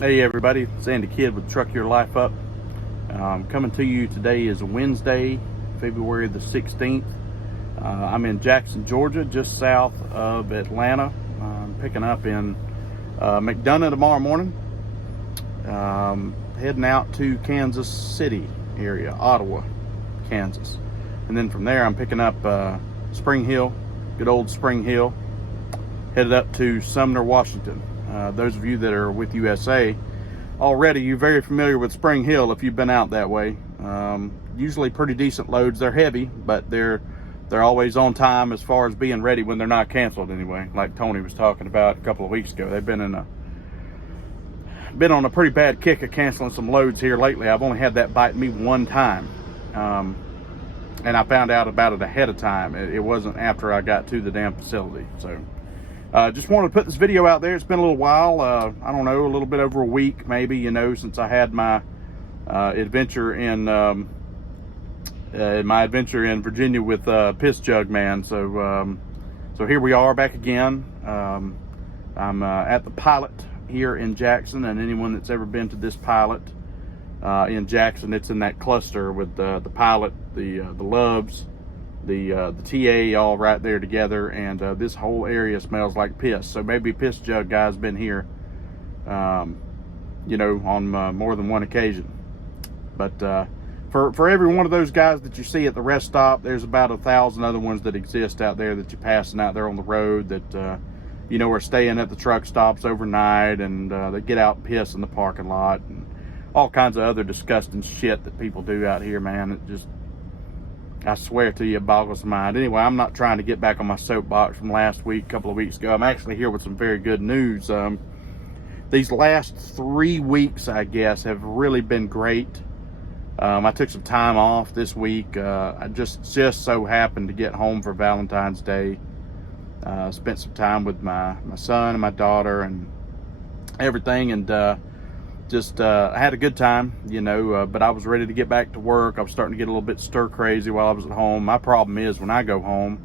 Hey everybody, it's Andy Kidd with Truck Your Life Up. Coming to you today is Wednesday, February the 16th. I'm in Jackson, Georgia, just south of Atlanta. I'm picking up in McDonough tomorrow morning. Heading out to Kansas City area, Ottawa, Kansas. And then from there I'm picking up Spring Hill, good old Spring Hill, headed up to Sumner, Washington. Those of you that are with USA already, you're very familiar with Spring Hill if you've been out that way. Usually pretty decent loads. They're heavy, but they're always on time as far as being ready when they're not canceled anyway, like Tony was talking about a couple of weeks ago. They've been on a pretty bad kick of canceling some loads here lately. I've only had that bite me one time, and I found out about it ahead of time. It wasn't after I got to the damn facility. So just wanted to put this video out there. It's been a little while, I don't know, a little bit over a week maybe, since I had my adventure in Virginia with Piss Jug Man. So here we are back again. I'm at the Pilot here in Jackson, and anyone that's ever been to this Pilot in Jackson, it's in that cluster with the Pilot, the Loves, the TA all right there together, and this whole area smells like piss. So maybe Piss Jug guy's been here on more than one occasion. But for every one of those guys that you see at the rest stop, there's about 1,000 other ones that exist out there that you're passing out there on the road that are staying at the truck stops overnight, and they get out and piss in the parking lot, and all kinds of other disgusting shit that people do out here, man. It just, I swear to you, it boggles the mind. Anyway, I'm not trying to get back on my soapbox from last week, a couple of weeks ago. I'm actually here with some very good news. These last 3 weeks, I guess, have really been great. I took some time off this week. I just so happened to get home for Valentine's Day. Spent some time with my son and my daughter and everything, and I had a good time, but I was ready to get back to work. I was starting to get a little bit stir crazy while I was at home. My problem is when I go home,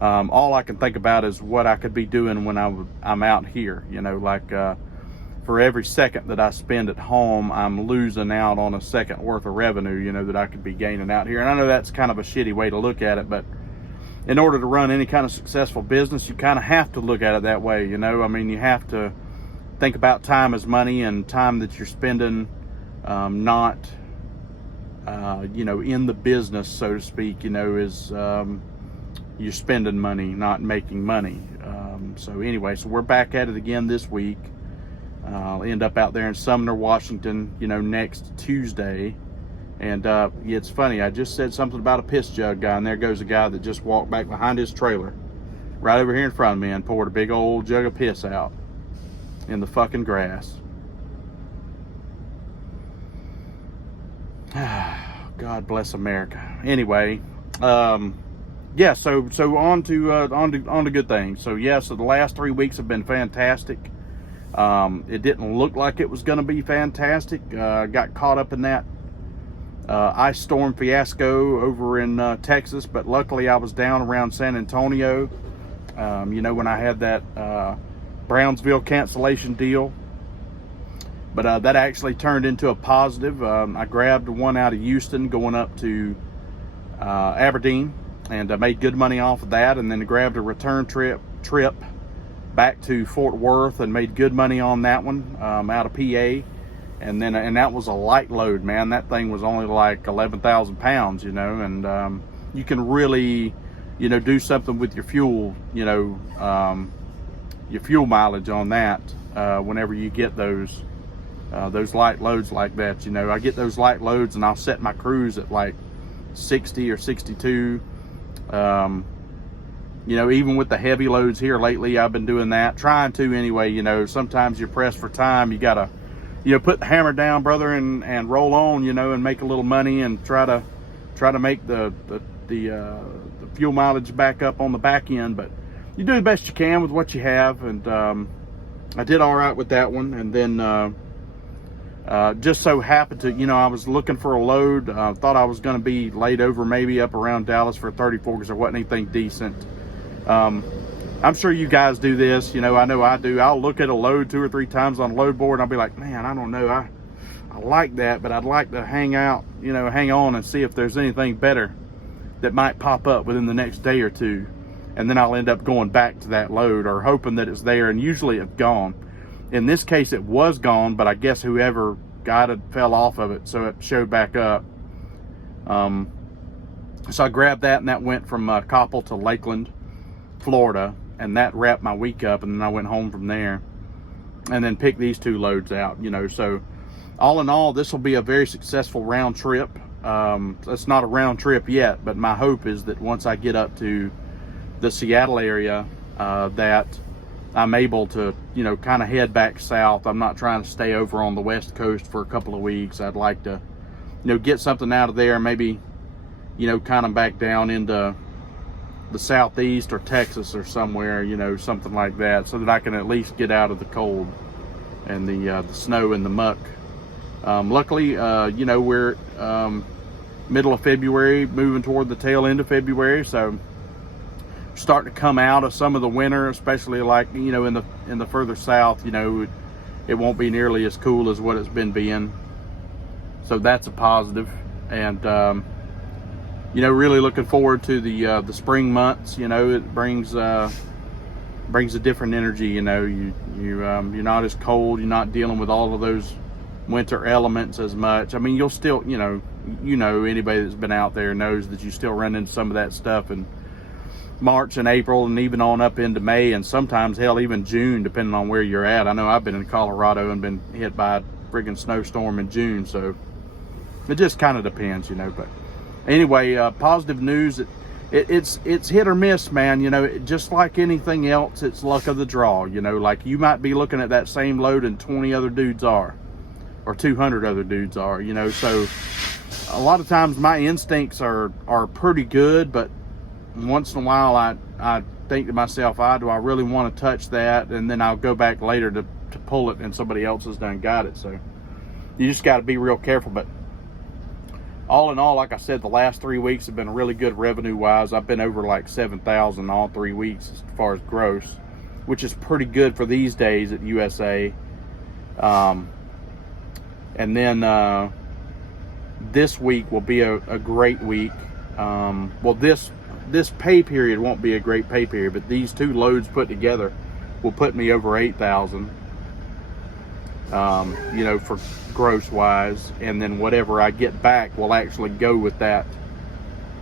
all I can think about is what I could be doing when I'm out here. For every second that I spend at home, I'm losing out on a second worth of revenue, that I could be gaining out here. And I know that's kind of a shitty way to look at it, but in order to run any kind of successful business, you kind of have to look at it that way. You have to think about time as money, and time that you're spending not in the business, so to speak, is you're spending money, not making money. So we're back at it again this week. I'll end up out there in Sumner, Washington, next Tuesday. And it's funny, I just said something about a piss jug guy, and there goes a guy that just walked back behind his trailer right over here in front of me and poured a big old jug of piss out in the fucking grass. God bless America. Anyway, so on to good things. So the last 3 weeks have been fantastic. It didn't look like it was going to be fantastic. Got caught up in that ice storm fiasco over in Texas, but luckily I was down around San Antonio, when I had that Brownsville cancellation deal. But that actually turned into a positive. I grabbed one out of Houston going up to Aberdeen, and I made good money off of that, and then grabbed a return trip back to Fort Worth and made good money on that one out of PA. And that was a light load, man. That thing was only like 11,000 pounds, and you can really, do something with your fuel, your fuel mileage on that whenever you get those light loads like that. I get those light loads and I'll set my cruise at like 60 or 62. Even with the heavy loads here lately, I've been doing that, trying to anyway. Sometimes you're pressed for time. You gotta, put the hammer down, brother, and roll on, and make a little money, and try to make the fuel mileage back up on the back end. But you do the best you can with what you have, and I did all right with that one. And then just so happened to, I was looking for a load. Thought I was going to be laid over maybe up around Dallas for 34 because there wasn't anything decent. I'm sure you guys do this. You know I do. I'll look at a load 2 or 3 times on a load board, and I'll be like, man, I don't know. I like that, but I'd like to hang on and see if there's anything better that might pop up within the next day or two. And then I'll end up going back to that load or hoping that it's there, and usually it's gone. In this case, it was gone, but I guess whoever got it fell off of it, so it showed back up. So I grabbed that, and that went from Coppell to Lakeland, Florida, and that wrapped my week up, and then I went home from there and then picked these 2 loads out, so all in all, this will be a very successful round trip. It's not a round trip yet, but my hope is that once I get up to the Seattle area, that I'm able to, kind of head back south. I'm not trying to stay over on the West Coast for a couple of weeks. I'd like to, get something out of there, maybe, kind of back down into the Southeast or Texas or somewhere, something like that, so that I can at least get out of the cold and the snow and the muck. Luckily, we're middle of February, moving toward the tail end of February, so starting to come out of some of the winter, especially like in the further south. It won't be nearly as cool as what it's been being, so that's a positive. And really looking forward to the spring months. It brings a different energy. You're not as cold, you're not dealing with all of those winter elements as much. I mean, you'll still, anybody that's been out there knows that you still run into some of that stuff in March and April, and even on up into May, and sometimes, hell, even June, depending on where you're at. I know I've been in Colorado and been hit by a friggin' snowstorm in June, so it just kind of depends, but anyway, positive news. It's hit or miss, man. Just like anything else, it's luck of the draw. Like you might be looking at that same load and 20 other dudes are, or 200 other dudes are, so a lot of times my instincts are pretty good, but once in a while I think to myself, do I really want to touch that? And then I'll go back later to pull it, and somebody else has done got it. So you just got to be real careful. But all in all, like I said, the last 3 weeks have been really good revenue wise. I've been over like 7,000 all 3 weeks as far as gross, which is pretty good for these days at USA. And then this week will be a great week. Well, this pay period won't be a great pay period, but these 2 loads put together will put me over 8,000, for gross wise. And then whatever I get back will actually go with that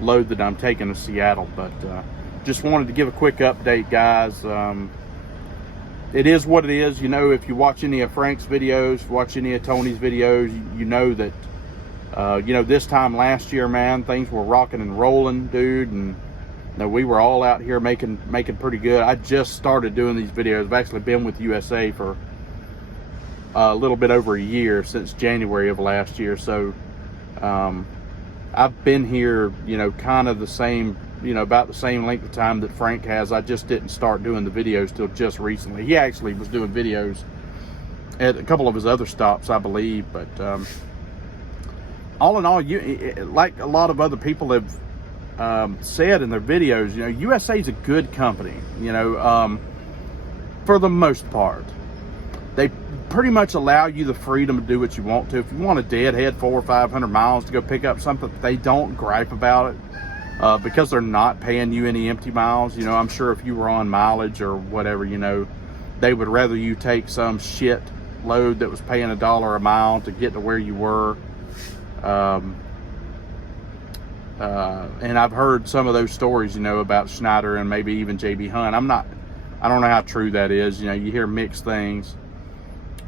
load that I'm taking to Seattle. But just wanted to give a quick update, guys. It is what it is. If you watch any of Frank's videos, watch any of Tony's videos, you know that this time last year, man, things were rocking and rolling, dude, and we were all out here making pretty good. I just started doing these videos. I've actually been with USA for a little bit over a year, since January of last year. So I've been here, kind of the same, about the same length of time that Frank has. I just didn't start doing the videos till just recently. He actually was doing videos at a couple of his other stops, I believe. But all in all, like a lot of other people have said in their videos, USA is a good company, for the most part. They pretty much allow you the freedom to do what you want to. If you want to deadhead 400 or 500 miles to go pick up something, they don't gripe about it, because they're not paying you any empty miles. I'm sure if you were on mileage or whatever, they would rather you take some shit load that was paying $1 a mile to get to where you were. And I've heard some of those stories, about Schneider and maybe even JB Hunt. I don't know how true that is. You hear mixed things,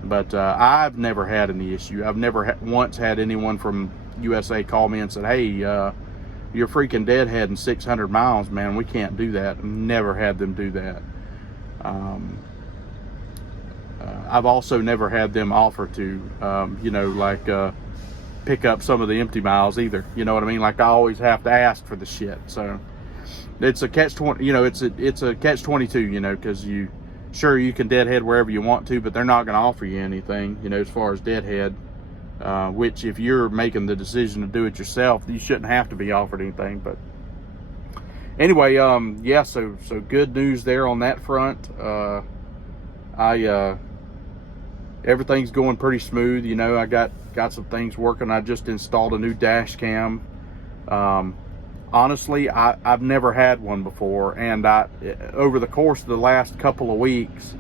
but I've never had any issue. I've never once had anyone from USA call me and said, hey, you're freaking deadheading 600 miles, man. We can't do that. Never had them do that. I've also never had them offer to, pick up some of the empty miles either. You know what I mean? Like, I always have to ask for the shit. So it's a catch-20, it's a catch-22, because you can deadhead wherever you want to, but they're not going to offer you anything, as far as deadhead, which if you're making the decision to do it yourself, you shouldn't have to be offered anything. But Anyway, yeah, so good news there on that front. Everything's going pretty smooth. You know, I got some things working. I just installed a new dash cam. Honestly, I've never had one before, and over the course of the last couple of weeks,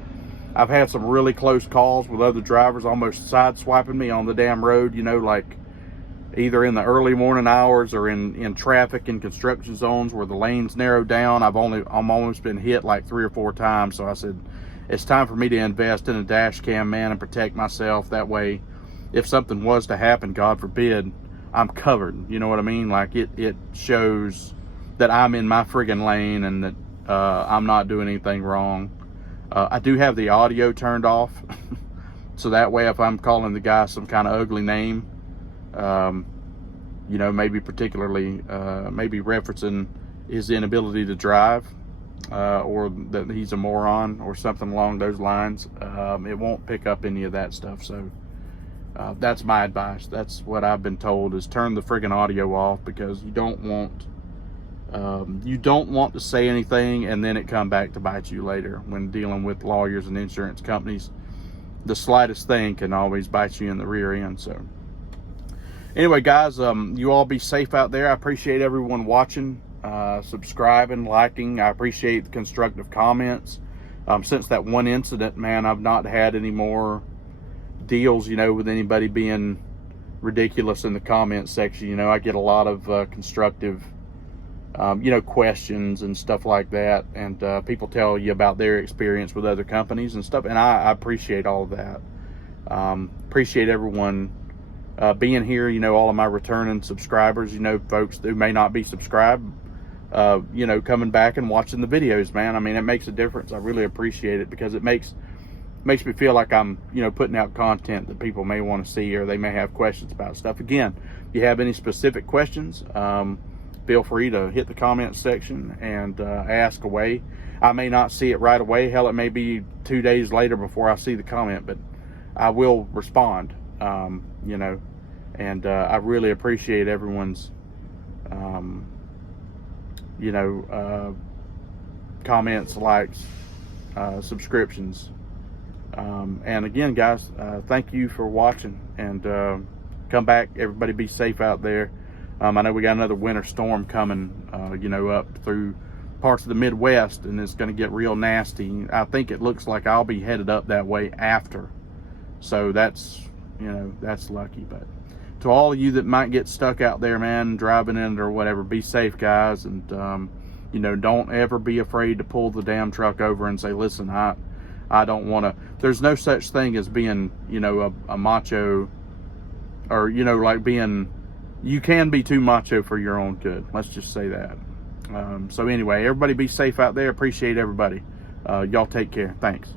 I've had some really close calls with other drivers almost sideswiping me on the damn road, you know, like either in the early morning hours or in traffic in construction zones where the lanes narrow down. I'm almost been hit like 3 or 4 times. So I said, it's time for me to invest in a dash cam, man, and protect myself. That way, if something was to happen, God forbid, I'm covered. You know what I mean? Like it shows that I'm in my friggin' lane and that I'm not doing anything wrong. I do have the audio turned off. So that way, if I'm calling the guy some kind of ugly name, you know, maybe particularly, maybe referencing his inability to drive, or that he's a moron or something along those lines, it won't pick up any of that stuff. So that's my advice. That's what I've been told, is turn the friggin' audio off, because you don't want to say anything and then it come back to bite you later when dealing with lawyers and insurance companies. The slightest thing can always bite you in the rear end. So anyway, guys, you all be safe out there. I appreciate everyone watching, subscribing, liking. I appreciate the constructive comments. Since that one incident, man, I've not had any more deals, you know, with anybody being ridiculous in the comments section. You know, I get a lot of constructive, you know, questions and stuff like that, and people tell you about their experience with other companies and stuff, and I appreciate all of that. Appreciate everyone being here, you know, all of my returning subscribers, you know, folks who may not be subscribed, you know, coming back and watching the videos, man. I mean, it makes a difference. I really appreciate it, because it makes me feel like I'm, you know, putting out content that people may want to see, or they may have questions about stuff. Again, if you have any specific questions, feel free to hit the comment section and ask away. I may not see it right away. Hell, it may be 2 days later before I see the comment, but I will respond, you know, and I really appreciate everyone's, you know, comments, likes, subscriptions. And again, guys, thank you for watching, and come back. Everybody be safe out there. I know we got another winter storm coming, you know, up through parts of the Midwest, and it's going to get real nasty. I think it looks like I'll be headed up that way after. So that's, you know, that's lucky. But to all of you that might get stuck out there, man, driving in it or whatever, be safe, guys. And, you know, don't ever be afraid to pull the damn truck over and say, listen, I don't want to. There's no such thing as being, you know, a macho, or, you know, like being, you can be too macho for your own good. Let's just say that. So anyway, everybody be safe out there. Appreciate everybody. Y'all take care. Thanks.